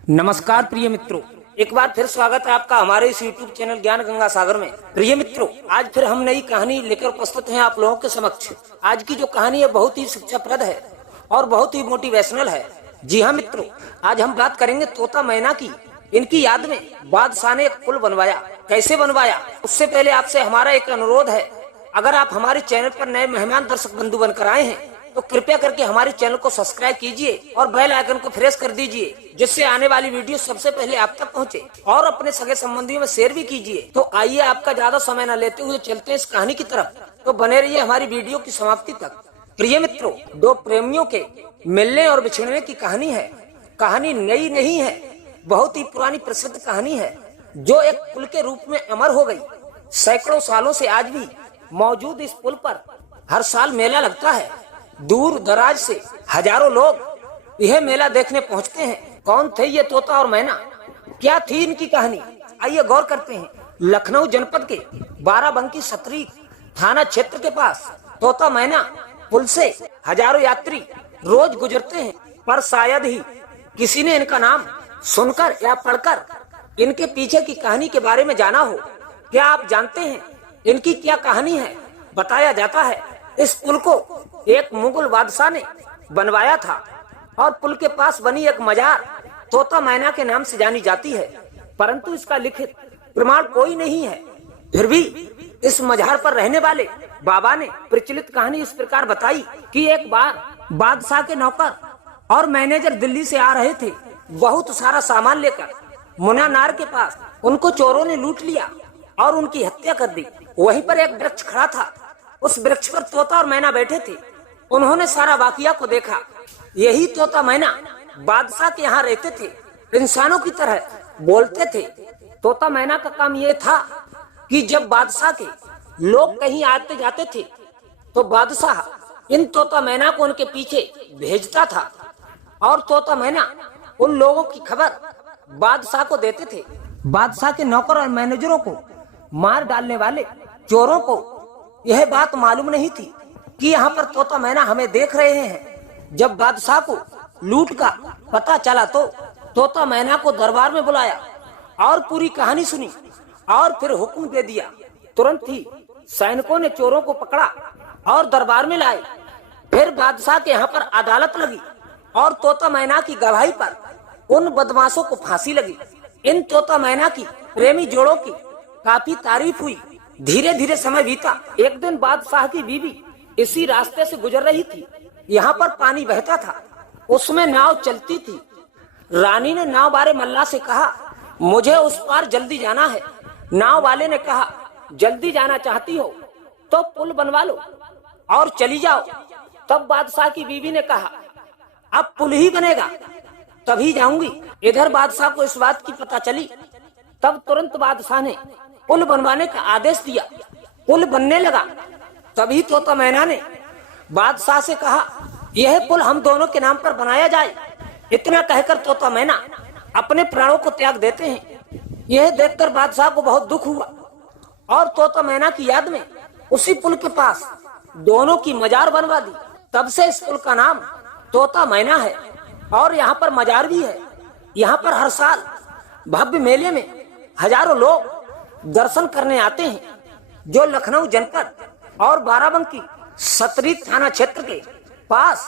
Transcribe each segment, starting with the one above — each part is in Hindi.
नमस्कार प्रिय मित्रों, एक बार फिर स्वागत है आपका हमारे इस YouTube चैनल ज्ञान गंगा सागर में। प्रिय मित्रों, आज फिर हम नई कहानी लेकर प्रस्तुत हैं आप लोगों के समक्ष। आज की जो कहानी है बहुत ही शिक्षाप्रद है और बहुत ही मोटिवेशनल है। जी हाँ मित्रों, आज हम बात करेंगे तोता मैना की। इनकी याद में बादशाह ने एक पुल बनवाया। कैसे बनवाया, उससे पहले आपसे हमारा एक अनुरोध है। अगर आप हमारे चैनल पर नए मेहमान दर्शक बंधु बनकर आए हैं तो कृपया करके हमारे चैनल को सब्सक्राइब कीजिए और बेल आइकन को प्रेस कर दीजिए, जिससे आने वाली वीडियो सबसे पहले आप तक पहुंचे। और अपने सगे संबंधियों में शेयर भी कीजिए। तो आइए, आपका ज्यादा समय न लेते हुए चलते हैं इस कहानी की तरफ। तो बने रहिए हमारी वीडियो की समाप्ति तक। प्रिय मित्रों, दो प्रेमियों के मिलने और बिछड़ने की कहानी है। कहानी नई नहीं है, बहुत ही पुरानी प्रसिद्ध कहानी है जो एक पुल के रूप में अमर हो गई। सैकड़ों सालों से आज भी मौजूद इस पुल पर हर साल मेला लगता है। दूर दराज से हजारों लोग यह मेला देखने पहुंचते हैं। कौन थे ये तोता और मैना, क्या थी इनकी कहानी, आइए गौर करते हैं। लखनऊ जनपद के बाराबंकी सतरी थाना क्षेत्र के पास तोता मैना पुल से हजारों यात्री रोज गुजरते हैं, पर शायद ही किसी ने इनका नाम सुनकर या पढ़कर इनके पीछे की कहानी के बारे में जाना हो। क्या आप जानते हैं इनकी क्या कहानी है? बताया जाता है इस पुल को एक मुगल बादशाह ने बनवाया था और पुल के पास बनी एक मजार तोता मैना के नाम से जानी जाती है, परंतु इसका लिखित प्रमाण कोई नहीं है। फिर भी इस मजार पर रहने वाले बाबा ने प्रचलित कहानी इस प्रकार बताई कि एक बार बादशाह के नौकर और मैनेजर दिल्ली से आ रहे थे बहुत सारा सामान लेकर। मुन्ना नार के पास उनको चोरों ने लूट लिया और उनकी हत्या कर दी। वहीं पर एक वृक्ष खड़ा था, उस वृक्ष पर तोता और मैना बैठे थे। उन्होंने सारा वाकया को देखा। यही तोता मैना बादशाह के यहाँ रहते थे, इंसानों की तरह बोलते थे। तोता मैना का काम ये था कि जब बादशाह के लोग कहीं आते जाते थे तो बादशाह इन तोता मैना को उनके पीछे भेजता था और तोता मैना उन लोगों की खबर बादशाह को देते थे। बादशाह के नौकर और मैनेजरों को मार डालने वाले चोरों को यह बात मालूम नहीं थी कि यहाँ पर तोता मैना हमें देख रहे हैं। जब बादशाह को लूट का पता चला तो तोता मैना को दरबार में बुलाया और पूरी कहानी सुनी और फिर हुक्म दे दिया। तुरंत ही सैनिकों ने चोरों को पकड़ा और दरबार में लाए। फिर बादशाह के यहाँ पर अदालत लगी और तोता मैना की गवाही पर उन बदमाशों को फांसी लगी। इन तोता मैना की प्रेमी जोड़ों की काफी तारीफ हुई। धीरे धीरे समय बीता। एक दिन बादशाह की बीवी इसी रास्ते से गुजर रही थी। यहाँ पर पानी बहता था, उसमें नाव चलती थी। रानी ने नाव वाले मल्ला से कहा, मुझे उस पार जल्दी जाना है। नाव वाले ने कहा, जल्दी जाना चाहती हो तो पुल बनवा लो और चली जाओ। तब बादशाह की बीवी ने कहा, अब पुल ही बनेगा तभी जाऊंगी। इधर बादशाह को इस बात की पता चली। तब तुरंत बादशाह ने पुल बनवाने का आदेश दिया। पुल बनने लगा। तभी तोता मैना ने बादशाह से कहा, यह पुल हम दोनों के नाम पर बनाया जाए। इतना कहकर तोता मैना अपने प्राणों को त्याग देते हैं। यह देखकर बादशाह को बहुत दुख हुआ और तोता मैना की याद में उसी पुल के पास दोनों की मजार बनवा दी। तब से इस पुल का नाम तोता मैना है और यहाँ पर मजार भी है। यहाँ पर हर साल भव्य मेले में हजारों लोग दर्शन करने आते हैं, जो लखनऊ जनपद और बाराबंकी सतरी थाना क्षेत्र के पास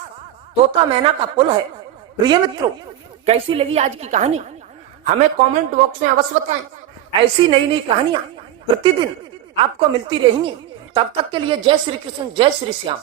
तोता मैना का पुल है। प्रिय मित्रों, कैसी लगी आज की कहानी हमें कमेंट बॉक्स में अवश्य बताएं। ऐसी नई नई कहानियां प्रतिदिन आपको मिलती रहेंगी। तब तक के लिए जय श्री कृष्ण, जय श्री श्याम।